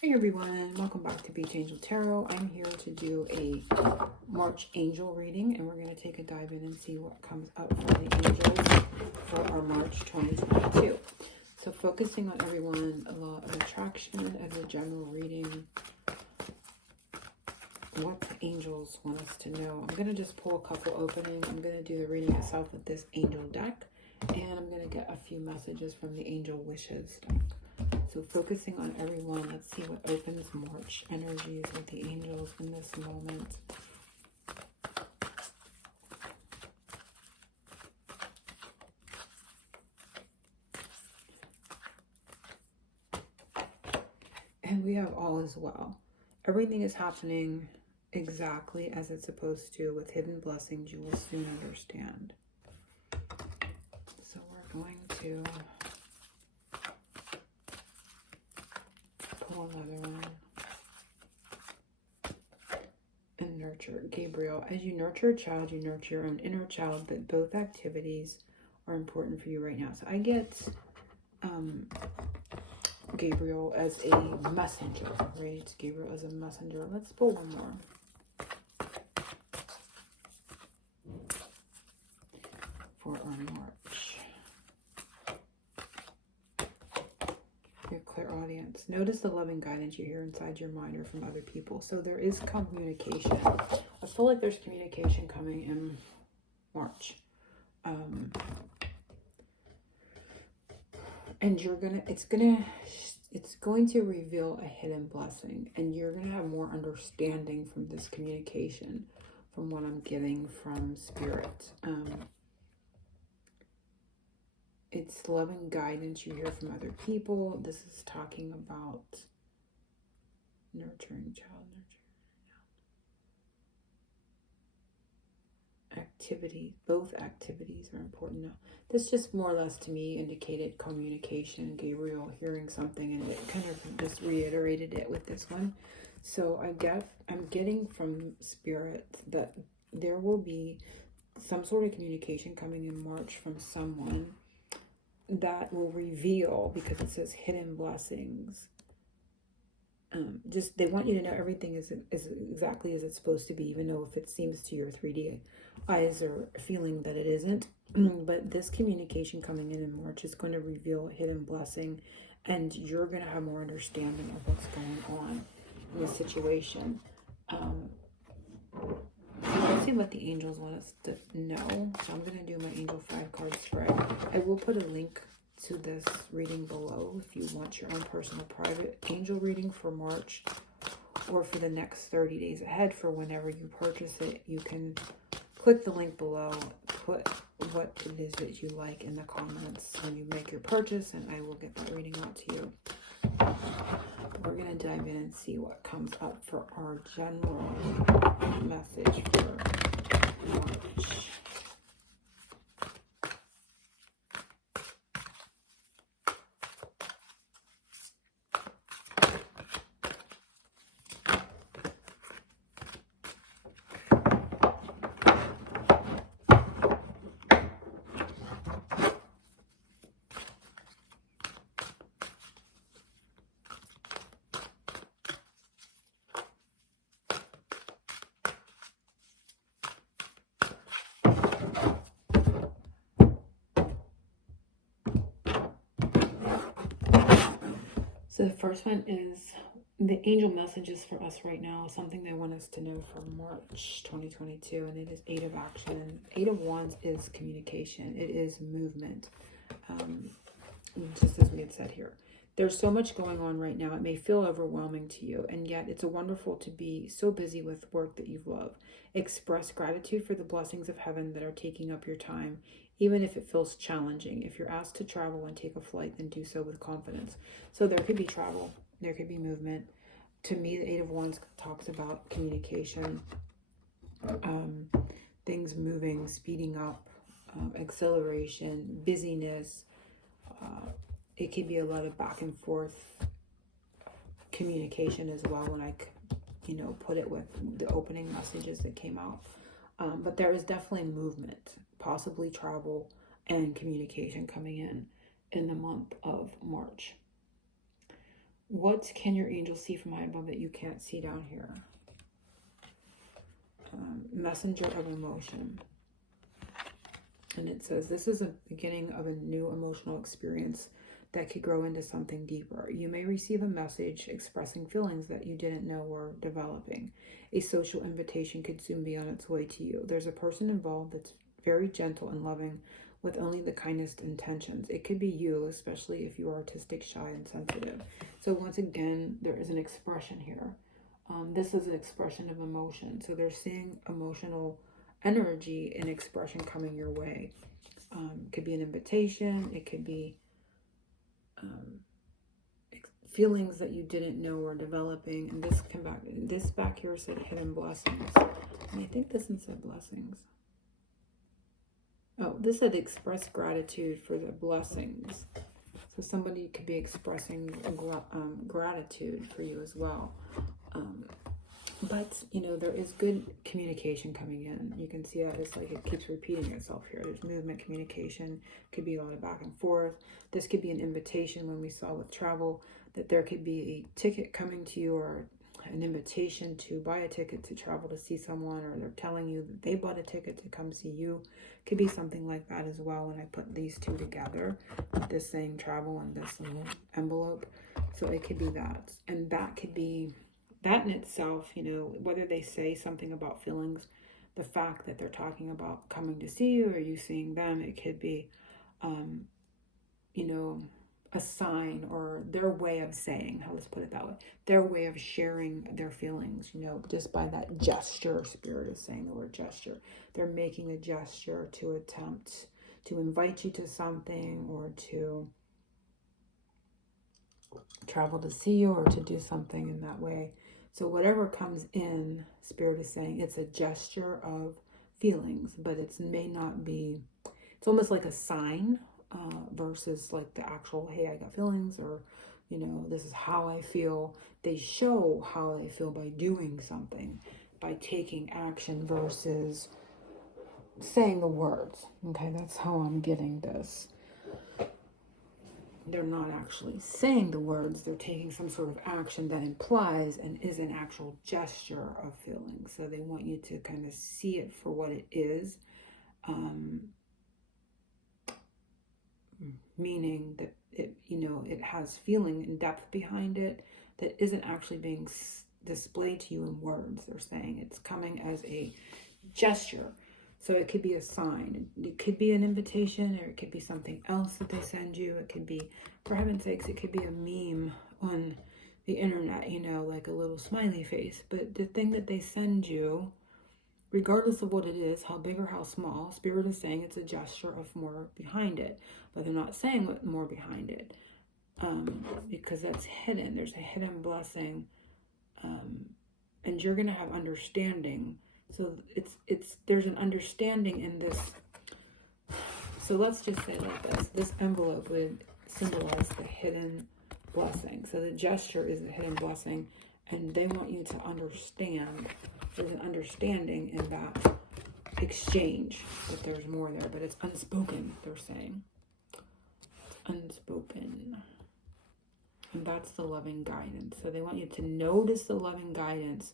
Hey everyone, welcome back to Beach Angel Tarot. I'm here to do a March angel reading, and we're going to take a dive in and see what comes up for the angels for our March 2022. So focusing on everyone, a lot of attraction as a general reading. What the angels want us to know. I'm going to just pull a couple opening. I'm going to do the reading itself with this angel deck, and I'm going to get a few messages from the angel wishes deck. So focusing on everyone, let's see what opens March energies with the angels in this moment. And we have all as well. Everything is happening exactly as it's supposed to. With hidden blessings, you will soon understand. So we're going to pull another one. And nurture. Gabriel, as you nurture a child, you nurture your own inner child, but both activities are important for you right now. So I get Gabriel as a messenger, right? It's Gabriel as a messenger. Let's pull one more for our March. Your clairaudience. Notice the loving guidance you hear inside your mind or from other people. So there is communication. I feel like there's communication coming in March. And it's going to reveal a hidden blessing, and you're going to have more understanding from this communication, from what I'm getting from Spirit. It's loving guidance you hear from other people. This is talking about nurturing child, activity. Both activities are important now. This just more or less to me indicated communication. Gabriel hearing something, and it kind of just reiterated it with this one. So I'm getting from Spirit that there will be some sort of communication coming in March from someone that will reveal, because it says hidden blessings. Just they want you to know everything is exactly as it's supposed to be, even though if it seems to your 3D eyes are feeling that it isn't. But this communication coming in March is going to reveal a hidden blessing, and you're going to have more understanding of what's going on in the situation. Let's see what the angels want us to know. So I'm going to do my angel 5-card spread. I will put a link to this reading below if you want your own personal private angel reading for March, or for the next 30 days ahead. For whenever you purchase it, you can click the link below, put what it is that you like in the comments when you make your purchase, and I will get that reading out to you. We're going to dive in and see what comes up for our general message for March. So the first one is the angel messages for us right now, something they want us to know for March 2022, and it is 8 of action. 8 of wands is communication. It is movement, just as we had said here. There's so much going on right now. It may feel overwhelming to you, and yet it's wonderful to be so busy with work that you love. Express gratitude for the blessings of heaven that are taking up your time, even if it feels challenging. If you're asked to travel and take a flight, then do so with confidence. So there could be travel, there could be movement. To me, the 8 of wands talks about communication, things moving, speeding up, acceleration, busyness. It could be a lot of back and forth communication as well, when I, put it with the opening messages that came out. But there is definitely movement, possibly travel and communication coming in the month of March. What can your angels see from high above that you can't see down here? Messenger of emotion. And it says, this is a beginning of a new emotional experience that could grow into something deeper. You may receive a message expressing feelings that you didn't know were developing. A social invitation could soon be on its way to you. There's a person involved that's very gentle and loving with only the kindest intentions. It could be you, especially if you're artistic, shy, and sensitive. So once again, there is an expression here. This is an expression of emotion. So they're seeing emotional energy and expression coming your way. It could be an invitation. It could be feelings that you didn't know were developing. And this back here said hidden blessings. And I think this one said blessings. Oh, this said express gratitude for the blessings. So somebody could be expressing gratitude for you as well. But, you know, there is good communication coming in. You can see that it's like it keeps repeating itself here. There's movement, communication, could be a lot of back and forth. This could be an invitation when we saw with travel, that there could be a ticket coming to you or an invitation to buy a ticket to travel to see someone, or they're telling you that they bought a ticket to come see you. Could be something like that as well when I put these two together, this saying travel and this little envelope. So it could be that. And that could be... that in itself, you know, whether they say something about feelings, the fact that they're talking about coming to see you or you seeing them, it could be, you know, a sign or their way of saying, let's put it that way, their way of sharing their feelings, you know, just by that gesture. Spirit is saying the word gesture. They're making a gesture to attempt to invite you to something or to travel to see you or to do something in that way. So whatever comes in, Spirit is saying it's a gesture of feelings, but it may not be, it's almost like a sign versus like the actual, hey, I got feelings, or, you know, this is how I feel. They show how they feel by doing something, by taking action versus saying the words. Okay, that's how I'm getting this. They're not actually saying the words, they're taking some sort of action that implies and is an actual gesture of feeling. So they want you to kind of see it for what it is, meaning that it, you know, it has feeling and depth behind it that isn't actually being displayed to you in words. They're saying it's coming as a gesture. So it could be a sign, it could be an invitation, or it could be something else that they send you. It could be, for heaven's sakes, it could be a meme on the internet, you know, like a little smiley face. But the thing that they send you, regardless of what it is, how big or how small, Spirit is saying it's a gesture of more behind it. But they're not saying what more behind it, because that's hidden. There's a hidden blessing, and you're going to have understanding. So there's an understanding in this. So let's just say like this. This envelope would symbolize the hidden blessing. So the gesture is the hidden blessing, and they want you to understand. There's an understanding in that exchange, that there's more there, but it's unspoken, they're saying. It's unspoken. And that's the loving guidance. So they want you to notice the loving guidance.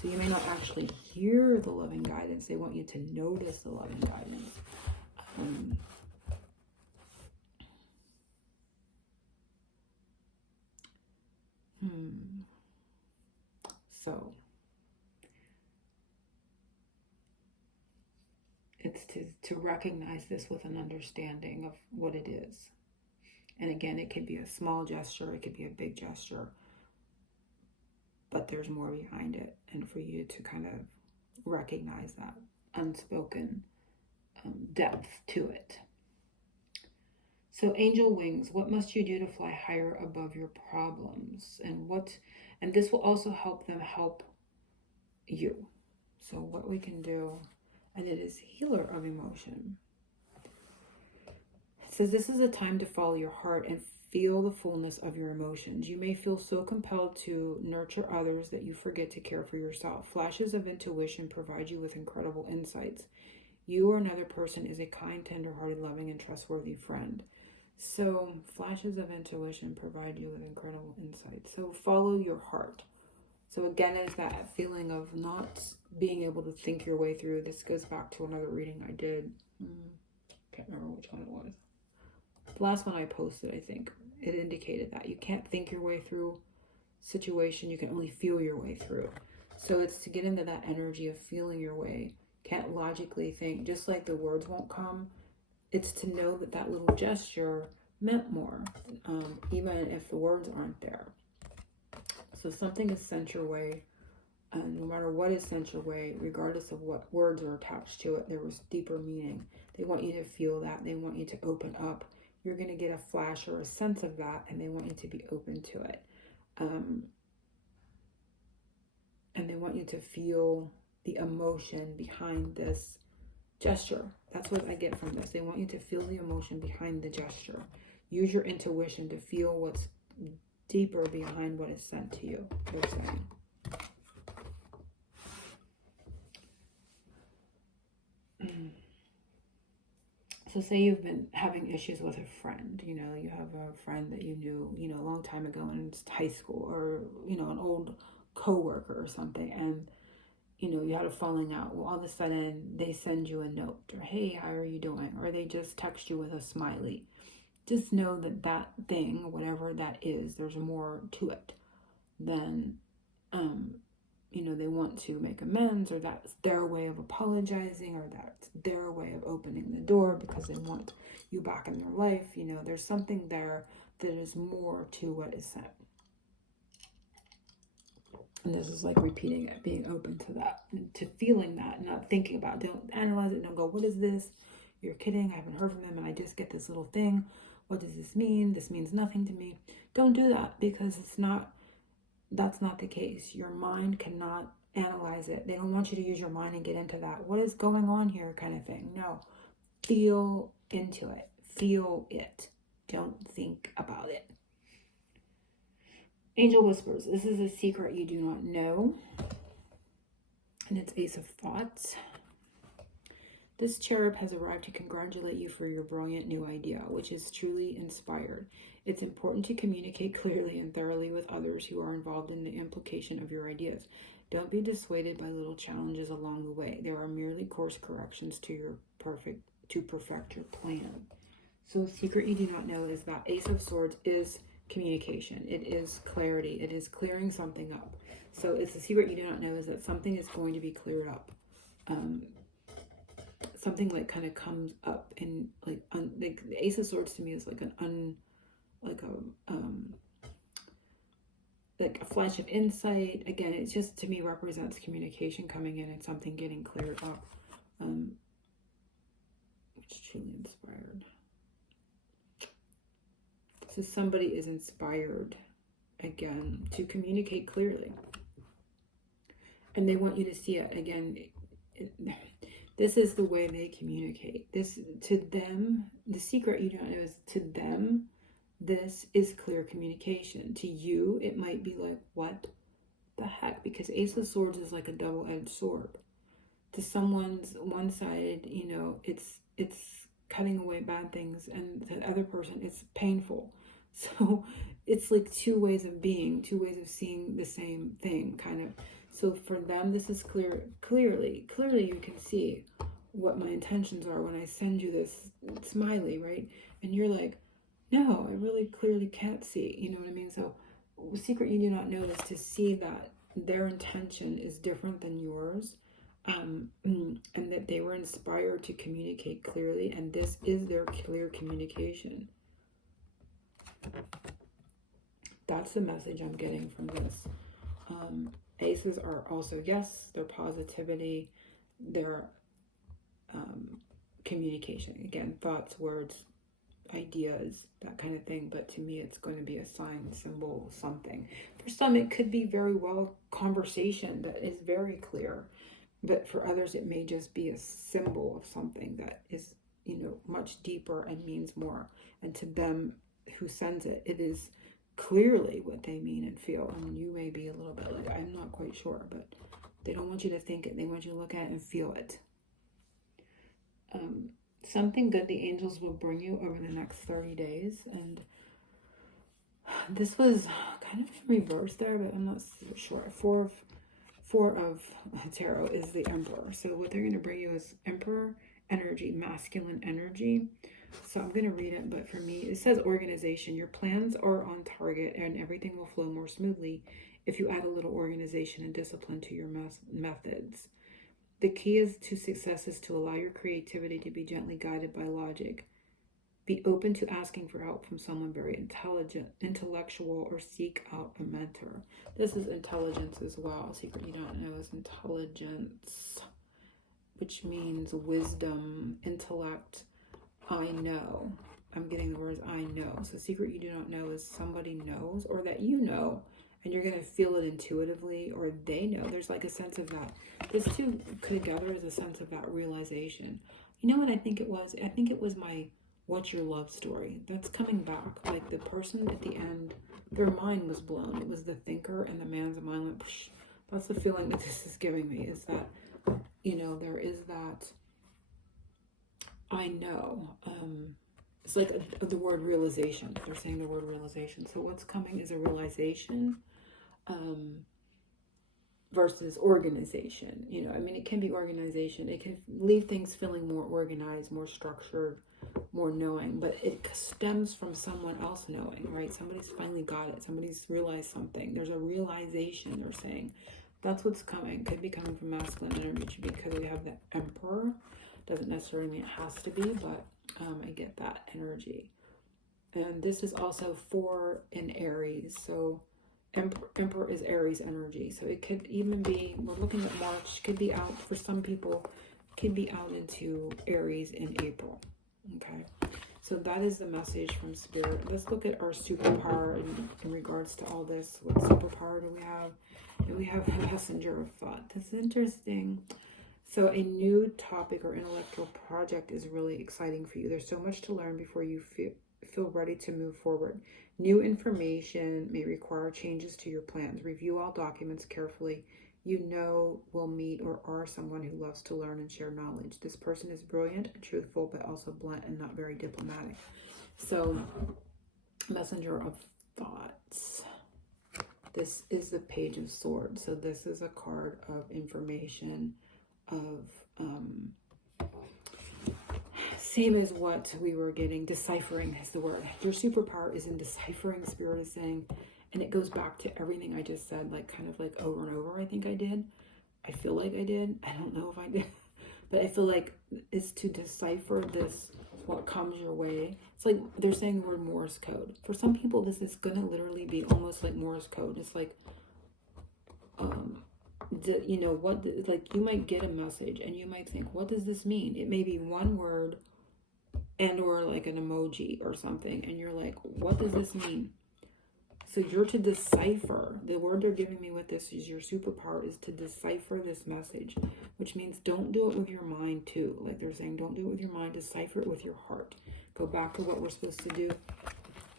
So you may not actually hear the loving guidance. They want you to notice the loving guidance. So it's to recognize this with an understanding of what it is. And again, it could be a small gesture. It could be a big gesture. But there's more behind it, and for you to kind of recognize that unspoken depth to it. So angel wings, what must you do to fly higher above your problems? And this will also help them help you. So what we can do, and it is healer of emotion. It says this is a time to follow your heart and feel the fullness of your emotions. You may feel so compelled to nurture others that you forget to care for yourself. Flashes of intuition provide you with incredible insights. You or another person is a kind, tender-hearted, loving, and trustworthy friend. So flashes of intuition provide you with incredible insight. So follow your heart. So again, it's that feeling of not being able to think your way through. This goes back to another reading I did. Can't remember which one it was. The last one I posted, I think, it indicated that you can't think your way through situation. You can only feel your way through. So it's to get into that energy of feeling your way. Can't logically think, just like the words won't come. It's to know that that little gesture meant more, even if the words aren't there. So something is sent your way, and no matter what is sent your way, regardless of what words are attached to it, there was deeper meaning. They want you to feel that. They want you to open up. You're going to get a flash or a sense of that, and they want you to be open to it. And they want you to feel the emotion behind this gesture. That's what I get from this. They want you to feel the emotion behind the gesture. Use your intuition to feel what's deeper behind what is sent to you, they're saying. So say you've been having issues with a friend, you know, you have a friend that you knew, you know, a long time ago in high school, or, you know, an old coworker or something, and, you know, you had a falling out. Well, all of a sudden they send you a note, or, hey, how are you doing? Or they just text you with a smiley. Just know that that thing, whatever that is, there's more to it than, you know, they want to make amends, or that's their way of apologizing, or that's their way of opening the door because they want you back in their life. You know, there's something there that is more to what is said. And this is like repeating it, being open to that, to feeling that, not thinking about it. Don't analyze it. Don't go, what is this? You're kidding. I haven't heard from them and I just get this little thing. What does this mean? This means nothing to me. Don't do that, because that's not the case. Your mind cannot analyze it. They don't want you to use your mind and get into that. What is going on here kind of thing. No. Feel into it. Feel it. Don't think about it. Angel whispers. This is a secret you do not know. And it's Ace of Thoughts. This cherub has arrived to congratulate you for your brilliant new idea, which is truly inspired. It's important to communicate clearly and thoroughly with others who are involved in the implication of your ideas. Don't be dissuaded by little challenges along the way. There are merely course corrections to perfect your plan. So a secret you do not know is that Ace of Swords is communication. It is clarity. It is clearing something up. So it's a secret you do not know is that something is going to be cleared up. Something like kind of comes up and like the Ace of Swords to me is like like a flash of insight. Again, it just to me represents communication coming in and something getting cleared up. It's truly inspired. So somebody is inspired again to communicate clearly, and they want you to see it again. This is the way they communicate. This to them, the secret you don't know is to them, this is clear communication. To you, it might be like, what the heck? Because Ace of Swords is like a double-edged sword. To someone's one-sided, you know, it's cutting away bad things, and the other person, it's painful. So it's like two ways of being, two ways of seeing the same thing, kind of. So for them, this is clearly you can see what my intentions are when I send you this smiley, right? And you're like, no, I really clearly can't see, you know what I mean? So the secret you do not know is to see that their intention is different than yours, and that they were inspired to communicate clearly, and this is their clear communication. That's the message I'm getting from this. Aces are also, yes, their positivity, their communication. Again, thoughts, words, ideas, that kind of thing. But to me, it's going to be a sign, symbol, something. For some, it could be very well conversation that is very clear. But for others, it may just be a symbol of something that is, you know, much deeper and means more. And to them who sends it, it is clearly what they mean and feel. And you may be a little bit like, I'm not quite sure, but they don't want you to think it. They want you to look at it and feel it. something good the angels will bring you over the next 30 days. And this was kind of in reverse there, but I'm not sure. Four of tarot is the Emperor. So what they're going to bring you is Emperor energy, masculine energy. So I'm going to read it, but for me, it says organization. Your plans are on target and everything will flow more smoothly if you add a little organization and discipline to your methods. The key is to success is to allow your creativity to be gently guided by logic. Be open to asking for help from someone very intellectual, or seek out a mentor. This is intelligence as well. Secret you don't know is intelligence, which means wisdom, intellect. I know. I'm getting the words I know. So secret you do not know is somebody knows, or that you know, and you're going to feel it intuitively, or they know. There's like a sense of that. This two together is a sense of that realization. You know what I think it was? I think it was my What's Your Love Story. That's coming back. Like the person at the end, their mind was blown. It was the thinker, and the man's mind went, psh. That's the feeling that this is giving me, is that, you know, there is that I know. It's like the word realization. They're saying the word realization. So what's coming is a realization versus organization. You know, I mean, it can be organization. It can leave things feeling more organized, more structured, more knowing. But it stems from someone else knowing, right? Somebody's finally got it. Somebody's realized something. There's a realization, they're saying. That's what's coming. Could be coming from masculine energy because we have the Emperor. Doesn't necessarily mean it has to be, but I get that energy. And this is also 4 in Aries. So Emperor is Aries energy. So it could even be, we're looking at March, could be out for some people, could be out into Aries in April. Okay. So that is the message from Spirit. Let's look at our superpower in regards to all this. What superpower do we have? And we have the messenger of thought. That's interesting. So a new topic or intellectual project is really exciting for you. There's so much to learn before you feel ready to move forward. New information may require changes to your plans. Review all documents carefully. You know will meet or are someone who loves to learn and share knowledge. This person is brilliant and truthful, but also blunt and not very diplomatic. So, messenger of thoughts. This is the Page of Swords. So this is a card of information, of same as what we were getting. Deciphering is the word. Your superpower is in deciphering, Spirit is saying. And it goes back to everything I just said, like kind of like over and over. I think I did. I feel like I did. I don't know if I did. But I feel like it's to decipher this, what comes your way. It's like they're saying the word Morse code. For some people, this is going to literally be almost like Morse code. It's like, you know, what, like you might get a message and you might think, what does this mean? It may be one word and or like an emoji or something. And you're like, what does this mean? So you're to decipher. The word they're giving me with this is your superpower is to decipher this message, which means don't do it with your mind too. Like they're saying, don't do it with your mind, decipher it with your heart. Go back to what we're supposed to do.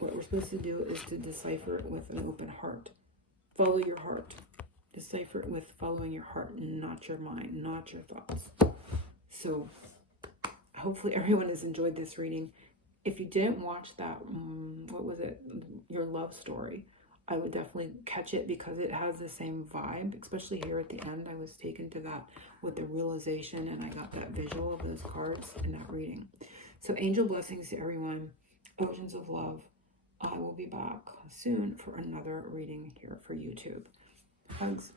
What we're supposed to do is to decipher it with an open heart. Follow your heart. Decipher it with following your heart, not your mind, not your thoughts. So hopefully everyone has enjoyed this reading. If you didn't watch that, what was it? Your Love Story. I would definitely catch it because it has the same vibe, especially here at the end. I was taken to that with the realization and I got that visual of those cards in that reading. So angel blessings to everyone. Oceans of love. I will be back soon for another reading here for YouTube. Hugs.